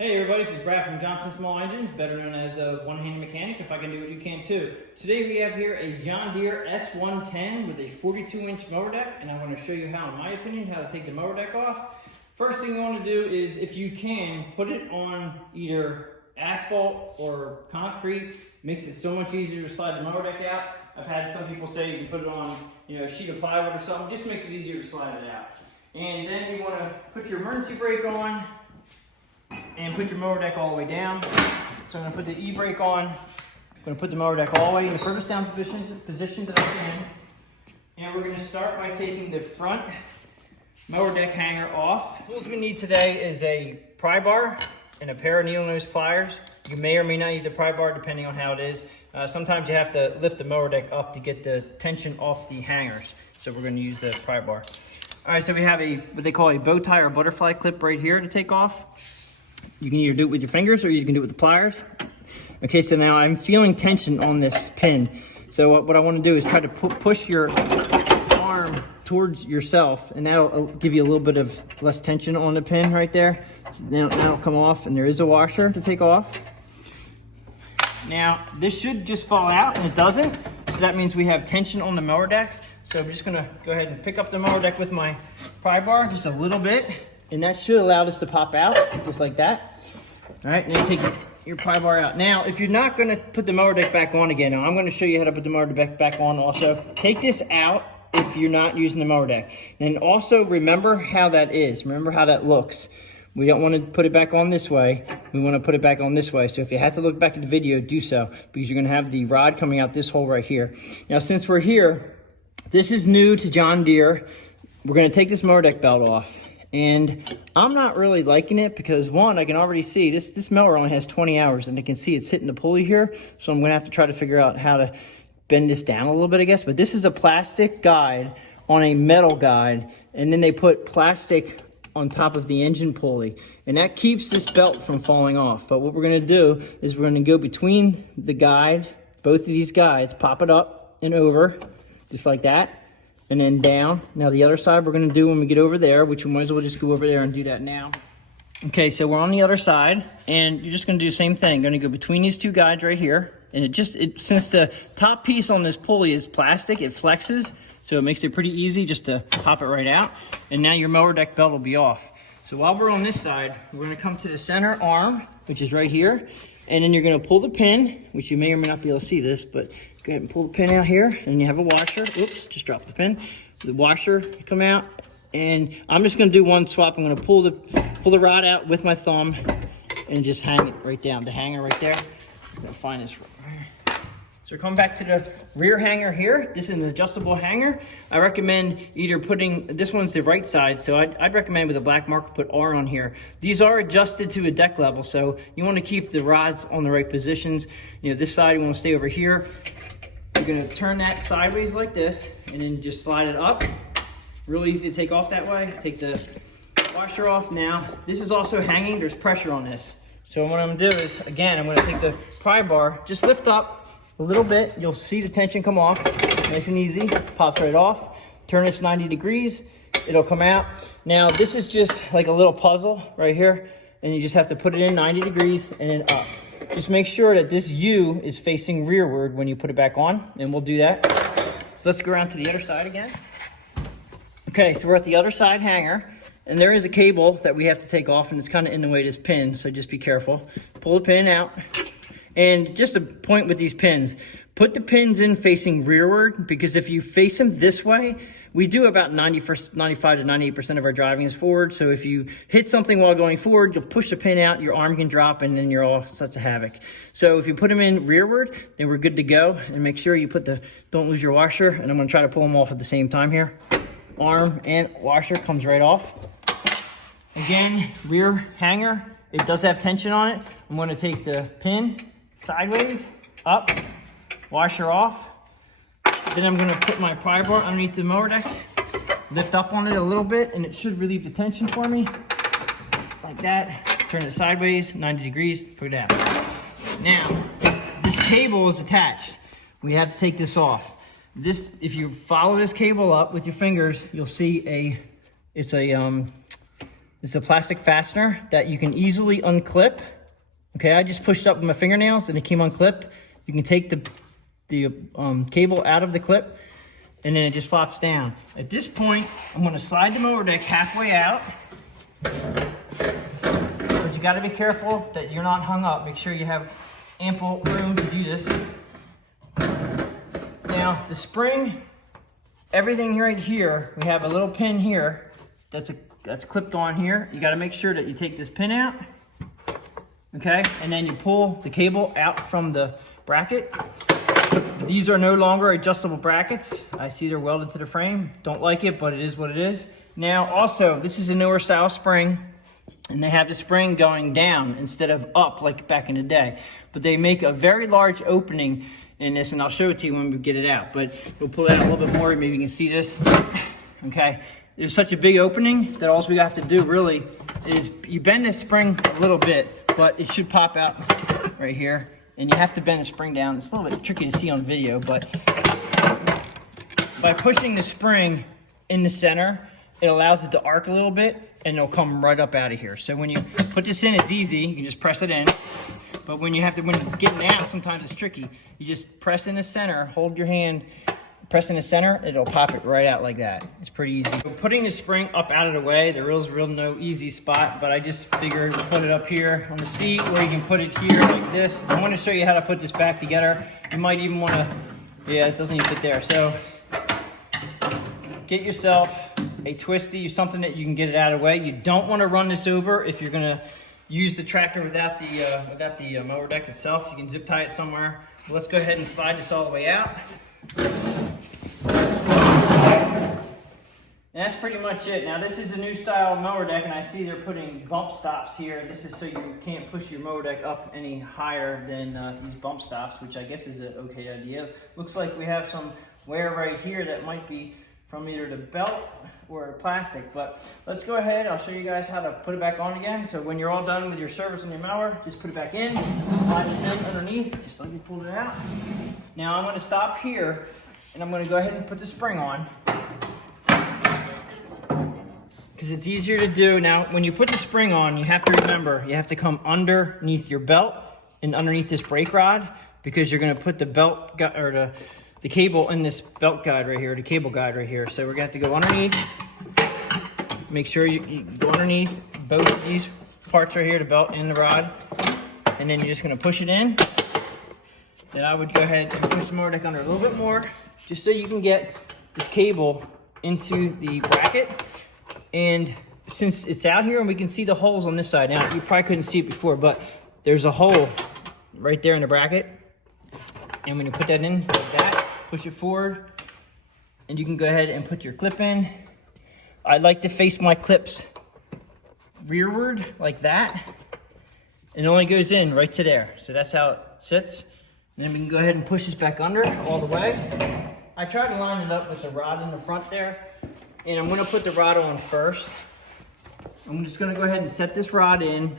Hey everybody, this is Brad from Johnson Small Engines, better known as a one-hand mechanic. If I can do it, you can too. Today we have here a John Deere S110 with a 42-inch mower deck, and I want to show you how, in my opinion, how to take the mower deck off. First thing you want to do is, if you can, put it on either asphalt or concrete. Makes it so much easier to slide the mower deck out. I've had some people say you can put it on, a sheet of plywood or something. Just makes it easier to slide it out. And then you want to put your emergency brake on and put your mower deck all the way down. So I'm going to put the e-brake on. I'm going to put the mower deck all the way in the furthest down position that I can. And we're going to start by taking the front mower deck hanger off. The tools we need today is a pry bar and a pair of needle nose pliers. You may or may not need the pry bar depending on how it is. Sometimes you have to lift the mower deck up to get the tension off the hangers. So we're going to use the pry bar. All right, so we have what they call a bow tie or butterfly clip right here to take off. You can either do it with your fingers or you can do it with the pliers. Okay, so now I'm feeling tension on this pin. So what I want to do is try to push your arm towards yourself, and that'll give you a little bit of less tension on the pin right there. So now that'll come off, and there is a washer to take off. Now, this should just fall out, and it doesn't. So that means we have tension on the mower deck. So I'm just going to go ahead and pick up the mower deck with my pry bar just a little bit. And that should allow this to pop out, just like that. All right, and then take your pry bar out. Now, if you're not gonna put the mower deck back on again, now I'm gonna show you how to put the mower deck back on also. Take this out if you're not using the mower deck. And also remember how that is, remember how that looks. We don't wanna put it back on this way, we wanna put it back on this way. So if you have to look back at the video, do so, because you're gonna have the rod coming out this hole right here. Now, since we're here, this is new to John Deere. We're gonna take this mower deck belt off. And I'm not really liking it because, one, I can already see this mower only has 20 hours, and I can see it's hitting the pulley here. So I'm going to have to try to figure out how to bend this down a little bit, I guess. But this is a plastic guide on a metal guide, and then they put plastic on top of the engine pulley, and that keeps this belt from falling off. But what we're going to do is we're going to go between the guide, both of these guides, pop it up and over, just like that. And then down. Now the other side we're gonna do when we get over there, which we might as well just go over there and do that now. Okay, so we're on the other side, and you're just gonna do the same thing. Gonna go between these two guides right here. And since the top piece on this pulley is plastic, it flexes, so it makes it pretty easy just to pop it right out. And now your mower deck belt will be off. So while we're on this side, we're gonna come to the center arm, which is right here. And then you're gonna pull the pin, which you may or may not be able to see this, but go ahead and pull the pin out here, and you have a washer. Oops, just dropped the pin. The washer come out, and I'm just gonna do one swap. I'm gonna pull the rod out with my thumb and just hang it right down. The hanger right there. I'm gonna find this right here. So we're coming back to the rear hanger here. This is an adjustable hanger. I recommend either this one's the right side, so I'd recommend with a black marker put R on here. These are adjusted to a deck level, so you wanna keep the rods on the right positions. This side you wanna stay over here. You're gonna turn that sideways like this, and then just slide it up. Real easy to take off that way. Take the washer off. Now, this is also hanging, there's pressure on this. So what I'm gonna do is, again, I'm gonna take the pry bar, just lift up a little bit. You'll see the tension come off, nice and easy, pops right off. Turn this 90 degrees, it'll come out. Now, this is just like a little puzzle right here, and you just have to put it in 90 degrees and then up. Just make sure that this U is facing rearward when you put it back on, and we'll do that. So let's go around to the other side again. Okay, so we're at the other side hanger, and there is a cable that we have to take off, and it's kind of in the way of this pin, so just be careful. Pull the pin out, and just a point with these pins, put the pins in facing rearward, because if you face them this way, we do about 95 to 98% of our driving is forward. So if you hit something while going forward, you'll push the pin out, your arm can drop, and then you're all such a havoc. So if you put them in rearward, then we're good to go. And make sure you don't lose your washer. And I'm gonna try to pull them off at the same time here. Arm and washer comes right off. Again, rear hanger, it does have tension on it. I'm gonna take the pin sideways, up, washer off. Then I'm gonna put my pry bar underneath the mower deck, lift up on it a little bit, and it should relieve the tension for me. Like that. Turn it sideways, 90 degrees, put it out. Now, this cable is attached. We have to take this off. If you follow this cable up with your fingers, you'll see it's a It's a plastic fastener that you can easily unclip. Okay, I just pushed up with my fingernails and it came unclipped. You can take the cable out of the clip and then it just flops down. At this point, I'm gonna slide the mower deck halfway out. But you gotta be careful that you're not hung up. Make sure you have ample room to do this. Now, the spring, everything right here, we have a little pin here that's clipped on here. You gotta make sure that you take this pin out, okay? And then you pull the cable out from the bracket. These are no longer adjustable brackets. I see they're welded to the frame. Don't like it, but it is what it is. Now, also, this is a newer style spring, and they have the spring going down instead of up like back in the day. But they make a very large opening in this, and I'll show it to you when we get it out. But we'll pull it out a little bit more, maybe you can see this. Okay, there's such a big opening that all we have to do really is you bend the spring a little bit, but it should pop out right here. And you have to bend the spring down. It's a little bit tricky to see on video, but by pushing the spring in the center, it allows it to arc a little bit and it'll come right up out of here. So when you put this in, it's easy. You can just press it in. But when you're getting out, sometimes it's tricky. You just press in the center, hold your hand, press in the center, it'll pop it right out like that. It's pretty easy. So putting the spring up out of the way, there is real no easy spot, but I just figured we'll put it up here on the seat, or you can put it here like this. I want to show you how to put this back together. You might even want to, yeah, it doesn't even fit there. So get yourself a twisty, something that you can get it out of the way. You don't want to run this over if you're going to use the tractor without the mower deck itself. You can zip tie it somewhere. But let's go ahead and slide this all the way out. And that's pretty much it. Now this is a new style mower deck, and I see they're putting bump stops here. This is so you can't push your mower deck up any higher than these bump stops, which I guess is an okay idea. Looks like we have some wear right here that might be from either the belt or plastic, but let's go ahead. I'll show you guys how to put it back on again. So when you're all done with your service on your mower, just put it back in, slide it in underneath, just like you pulled it out. Now I'm gonna stop here and I'm gonna go ahead and put the spring on because it's easier to do. Now, when you put the spring on, you have to remember, you have to come underneath your belt and underneath this brake rod, because you're gonna put the belt or the cable in this belt guide right here, the cable guide right here. So we're gonna have to go underneath. Make sure you go underneath both of these parts right here, the belt and the rod. And then you're just gonna push it in. Then I would go ahead and push the mower deck under a little bit more, just so you can get this cable into the bracket. And since it's out here and we can see the holes on this side, now you probably couldn't see it before, but there's a hole right there in the bracket. And when you put that in like that, push it forward, and you can go ahead and put your clip in. I like to face my clips rearward like that. And it only goes in right to there. So that's how it sits. And then we can go ahead and push this back under all the way. I tried to line it up with the rod in the front there. And I'm gonna put the rod on first. I'm just gonna go ahead and set this rod in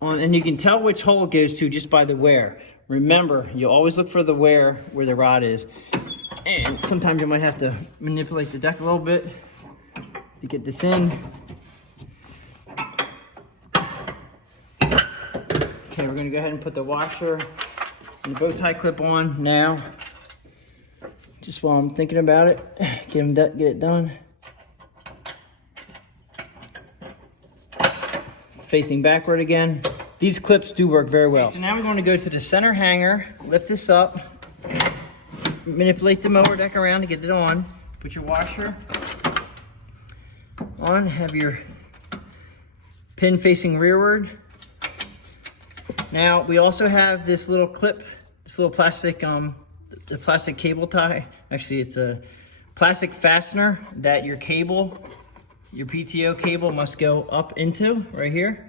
on, and you can tell which hole it goes to just by the wear. Remember, you always look for the wear where the rod is. And sometimes you might have to manipulate the deck a little bit to get this in. Okay, we're gonna go ahead and put the washer and the bow tie clip on now. Just while I'm thinking about it, get it done. Facing backward again. These clips do work very well. Okay, so now we're going to go to the center hanger, lift this up, manipulate the mower deck around to get it on. Put your washer on, have your pin facing rearward. Now we also have this little clip, this little plastic, the plastic cable tie. Actually, it's a plastic fastener that your cable, your PTO cable must go up into right here.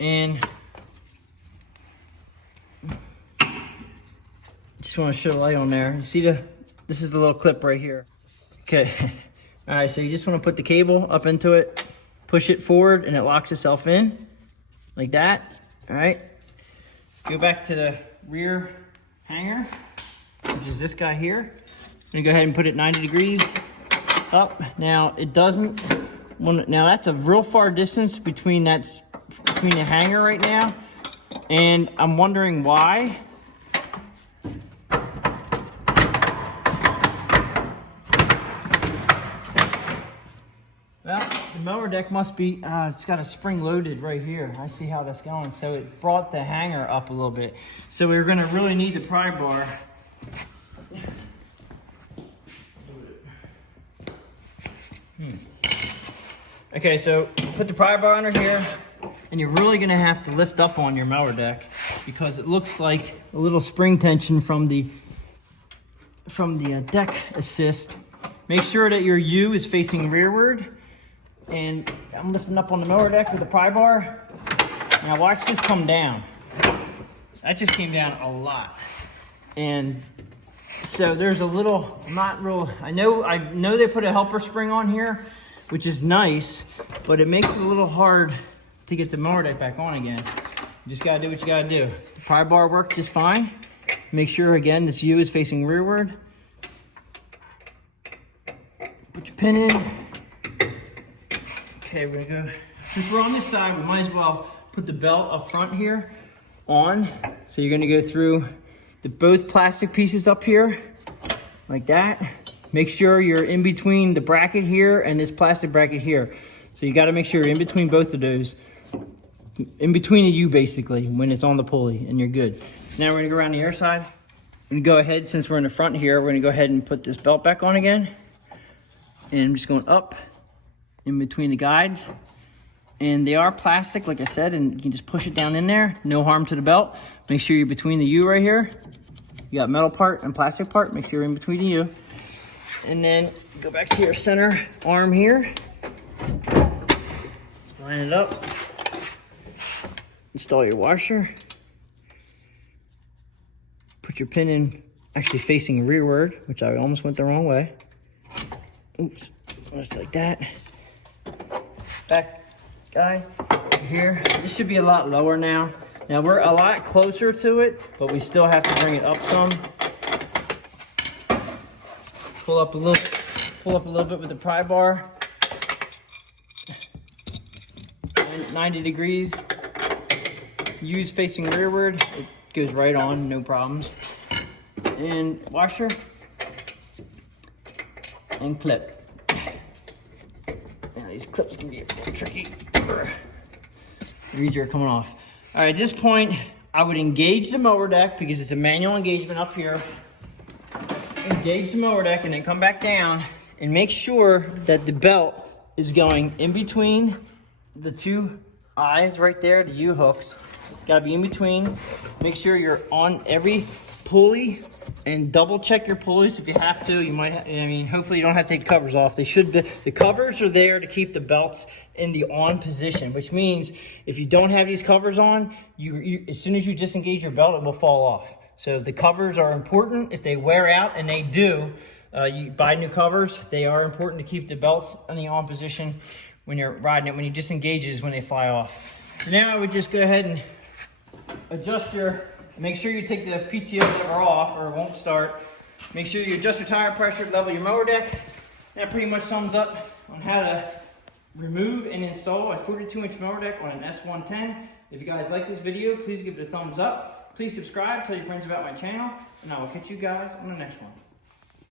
And just want to show the light on there. You see this is the little clip right here. Okay. All right, so you just want to put the cable up into it, push it forward, and it locks itself in like that. All right. Go back to the rear hanger, which is this guy here. I'm gonna go ahead and put it 90 degrees up. Now it doesn't Now that's a real far distance between the hanger right now, and I'm wondering why. Well, the mower deck must be, it's got a spring loaded right here. I see how that's going. So it brought the hanger up a little bit. So we're gonna really need the pry bar. Okay, so put the pry bar under here, and you're really gonna have to lift up on your mower deck because it looks like a little spring tension from the deck assist. Make sure that your U is facing rearward. And I'm lifting up on the mower deck with the pry bar. Now watch this come down. That just came down a lot. And so there's a little, I know they put a helper spring on here, which is nice, but it makes it a little hard to get the mower deck back on again. You just gotta do what you gotta do. The pry bar worked just fine. Make sure, again, this U is facing rearward. Put your pin in. Okay, we're gonna go, since we're on this side, we might as well put the belt up front here on. So you're gonna go through both plastic pieces up here, like that. Make sure you're in between the bracket here and this plastic bracket here. So you gotta make sure you're in between both of those. In between the U, basically, when it's on the pulley, and you're good. Now we're gonna go around the air side. I'm gonna go ahead, since we're in the front here, we're gonna go ahead and put this belt back on again. And I'm just going up in between the guides, and they are plastic, like I said, and you can just push it down in there. No harm to the belt. Make sure you're between the U right here. You got metal part and plastic part. Make sure you're in between the U. And then go back to your center arm here. Line it up. Install your washer. Put your pin in, actually facing rearward, which I almost went the wrong way. Oops, just like that. Back guy here. This should be a lot lower now. Now we're a lot closer to it, but we still have to bring it up some. Pull up a little bit with the pry bar. 90 degrees. Use facing rearward. It goes right on, no problems. And washer and clip. These clips can be a little tricky. These are coming off. All right, at this point, I would engage the mower deck because it's a manual engagement up here. Engage the mower deck and then come back down and make sure that the belt is going in between the two eyes right there, the U hooks. Gotta be in between. Make sure you're on every pulley and double check your pulleys if you have to. You might hopefully you don't have to take the covers off. They should be, the covers are there to keep the belts in the on position, which means if you don't have these covers on, as soon as you disengage your belt, it will fall off. So the covers are important. If they wear out, and they do, you buy new covers. They are important to keep the belts in the on position when you're riding it. When you disengage is when they fly off. So now I would just go ahead and adjust make sure you take the PTO lever off or it won't start. Make sure you adjust your tire pressure, level your mower deck. That pretty much sums up on how to remove and install a 42-inch mower deck on an S110. If you guys like this video, please give it a thumbs up. Please subscribe, tell your friends about my channel, and I will catch you guys on the next one.